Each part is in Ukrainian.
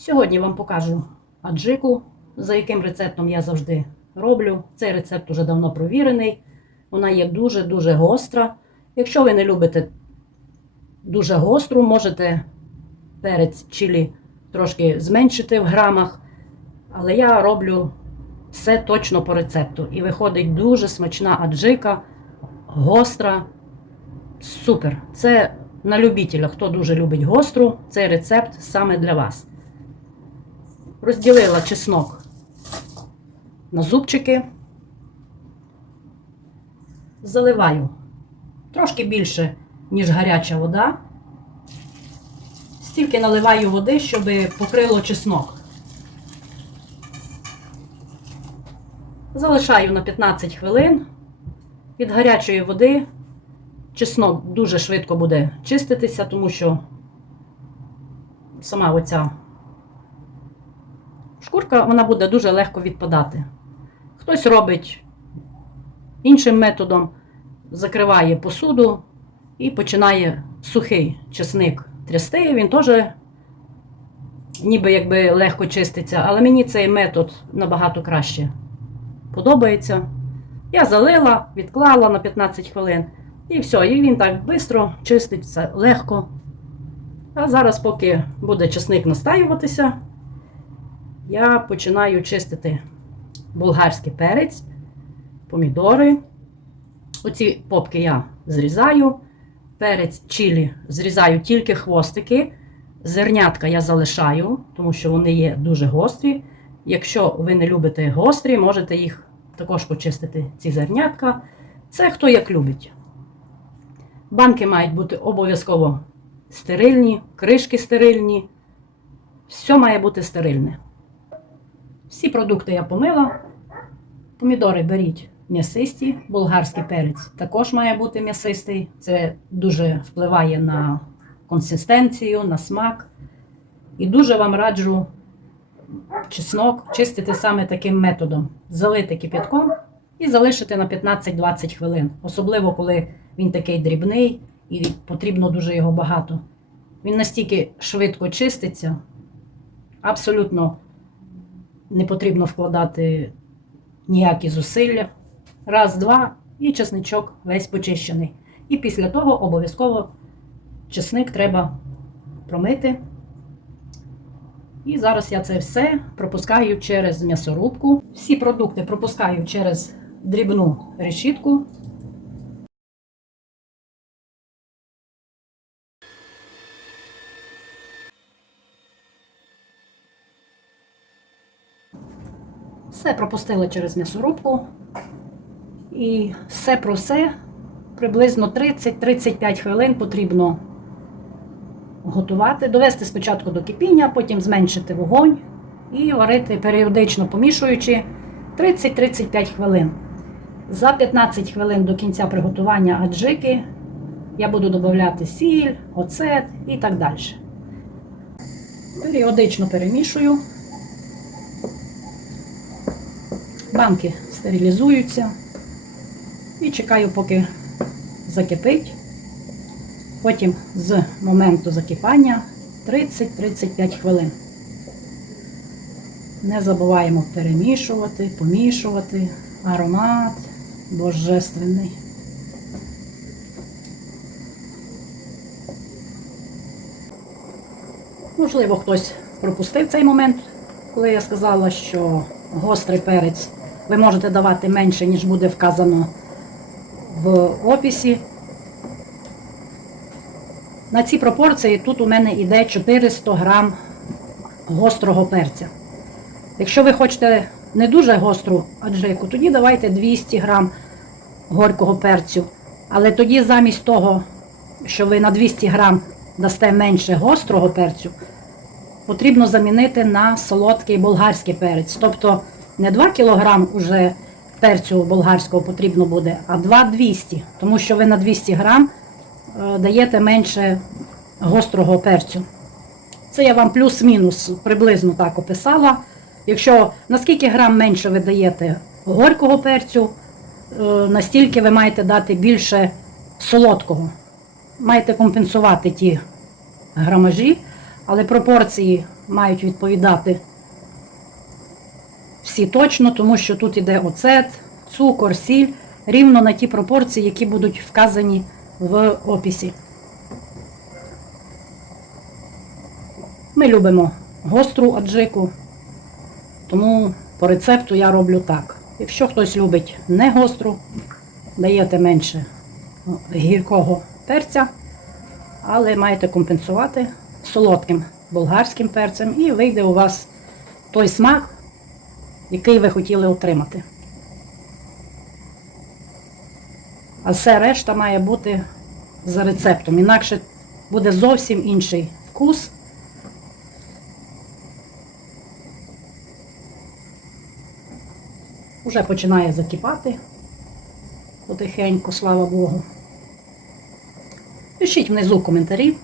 Сьогодні вам покажу аджику, за яким рецептом я завжди роблю. Цей рецепт уже давно провірений. Вона є дуже-дуже гостра. Якщо ви не любите дуже гостру, можете перець чилі трошки зменшити в грамах. Але я роблю все точно по рецепту. І виходить дуже смачна аджика, гостра. Супер! Це на любителя, хто дуже любить гостру, цей рецепт саме для вас. Розділила чеснок на зубчики. Заливаю трошки більше, ніж гаряча вода. Стільки наливаю води, щоб покрило чеснок. Залишаю на 15 хвилин. Від гарячої води чеснок дуже швидко буде чиститися, тому що сама оця шкурка вона буде дуже легко відпадати. Хтось робить іншим методом, закриває посуду і починає сухий чесник трясти. Він теж ніби якби легко чиститься, але мені цей метод набагато краще подобається. Я залила, відклала на 15 хвилин. І все, і він так швидко чиститься легко. А зараз, поки буде чесник настаюватися, я починаю чистити болгарський перець, помідори. Оці попки я зрізаю. Перець чилі зрізаю тільки хвостики. Зернятка я залишаю, тому що вони є дуже гострі. Якщо ви не любите гострі, можете їх також почистити, ці зернятка. Це хто як любить. Банки мають бути обов'язково стерильні, кришки стерильні. Все має бути стерильне. Всі продукти я помила. Помідори беріть м'ясисті, болгарський перець також має бути м'ясистий. Це дуже впливає на консистенцію, на смак. І дуже вам раджу чеснок чистити саме таким методом: залити кипятком і залишити на 15-20 хвилин. Особливо, коли він такий дрібний і потрібно дуже його багато. Він настільки швидко чиститься, абсолютно не потрібно вкладати ніякі зусилля. Раз, два, і чесничок весь почищений. І після того обов'язково чесник треба промити. І зараз я це все пропускаю через м'ясорубку. Всі продукти пропускаю через дрібну решітку. Все пропустила через м'ясорубку. І все про все приблизно 30-35 хвилин потрібно готувати, довести спочатку до кипіння, потім зменшити вогонь і варити періодично помішуючи 30-35 хвилин. За 15 хвилин до кінця приготування аджики я буду додавати сіль, оцет і так далі. Періодично перемішую. Банки стерилізуються і чекаю, поки закипить. Потім з моменту закипання 30-35 хвилин. Не забуваємо перемішувати, помішувати. Аромат божественний. Можливо, хтось пропустив цей момент, коли я сказала, що гострий перець ви можете давати менше, ніж буде вказано в описі. На ці пропорції тут у мене йде 400 грам гострого перця. Якщо ви хочете не дуже гостру аджику, тоді давайте 200 грам горького перцю. Але тоді замість того, що ви на 200 грам дасте менше гострого перцю, потрібно замінити на солодкий болгарський перець. Тобто не 2 кг уже перцю болгарського потрібно буде, а 2-200, тому що ви на 200 грам е, даєте менше гострого перцю. Це я вам плюс-мінус приблизно так описала. Якщо наскільки грам менше ви даєте горького перцю, е, настільки ви маєте дати більше солодкого. Маєте компенсувати ті грамажі, але пропорції мають відповідати всі точно, тому що тут іде оцет, цукор, сіль, рівно на ті пропорції, які будуть вказані в описі. Ми любимо гостру аджику, тому по рецепту я роблю так. Якщо хтось любить не гостру, даєте менше гіркого перця, але маєте компенсувати солодким болгарським перцем і вийде у вас той смак, який ви хотіли отримати. А все решта має бути за рецептом. Інакше буде зовсім інший вкус. Уже починає закипати потихеньку, слава Богу. Пишіть внизу коментарі.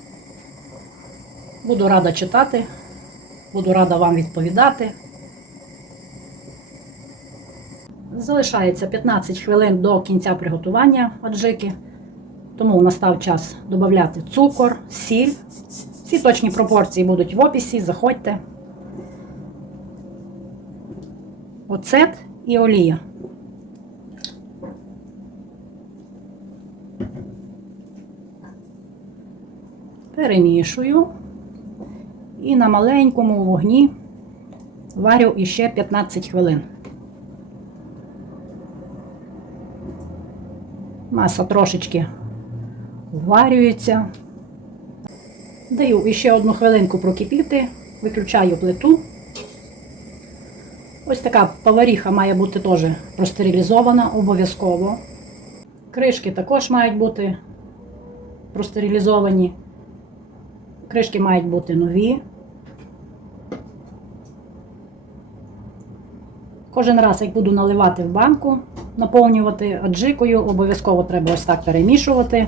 Буду рада читати, буду рада вам відповідати. Залишається 15 хвилин до кінця приготування аджики, тому настав час додати цукор, сіль. Всі точні пропорції будуть в описі, заходьте. Оцет і олія. Перемішую і на маленькому вогні варю іще 15 хвилин. Маса трошечки варюється. Даю іще одну хвилинку прокипіти, виключаю плиту. Ось така поваріха має бути теж простерилізована обов'язково. Кришки також мають бути простерилізовані. Кришки мають бути нові. Кожен раз, як буду наливати в банку, наповнювати аджикою, обов'язково треба ось так перемішувати.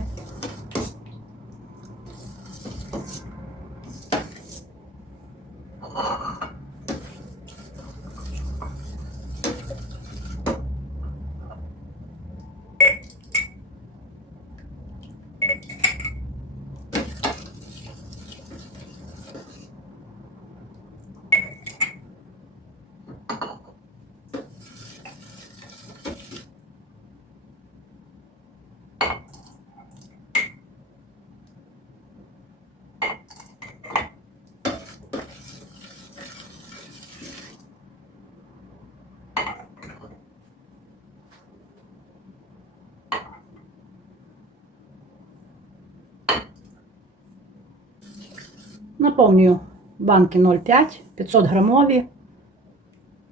Наповнюю банки 0,5, 500 грамові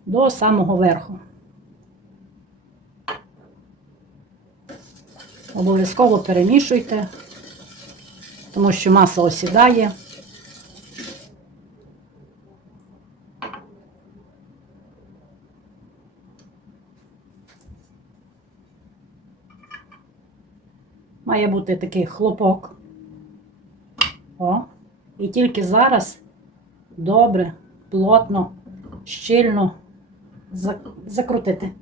до самого верху. Обов'язково перемішуйте, тому що маса осідає. Має бути такий хлопок. О. І тільки зараз добре, плотно, щільно закрутити.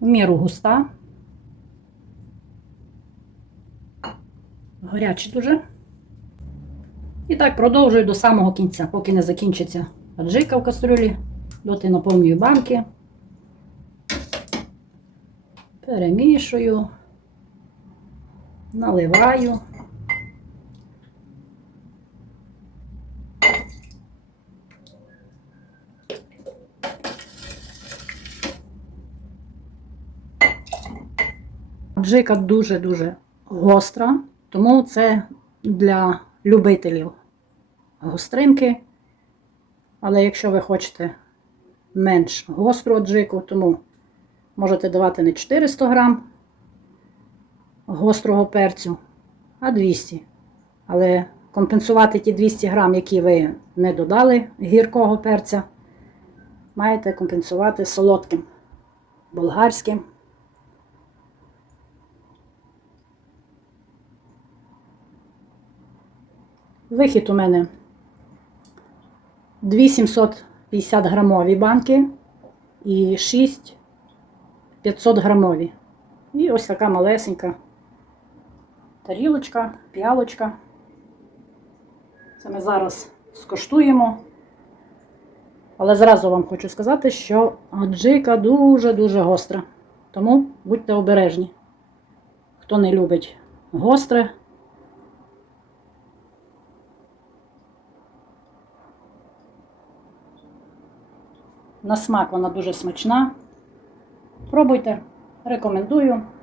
В міру густа. Горячий дуже. І так продовжую до самого кінця, поки не закінчиться аджика в кастрюлі. Доти наповнюю банки. Перемішую, наливаю. Джика дуже-дуже гостра, тому це для любителів гостринки. Але якщо ви хочете менш гостру джику, тому можете давати не 400 грам гострого перцю, а 200. Але компенсувати ті 200 грам, які ви не додали гіркого перця, маєте компенсувати солодким болгарським. Вихід у мене 2750 грамові банки і 6 500 грамові. І ось така малесенька тарілочка, п'ялочка. Це ми зараз скоштуємо. Але зразу вам хочу сказати, що аджика дуже-дуже гостра. Тому будьте обережні. Хто не любить гостре, на смак вона дуже смачна. Пробуйте, рекомендую.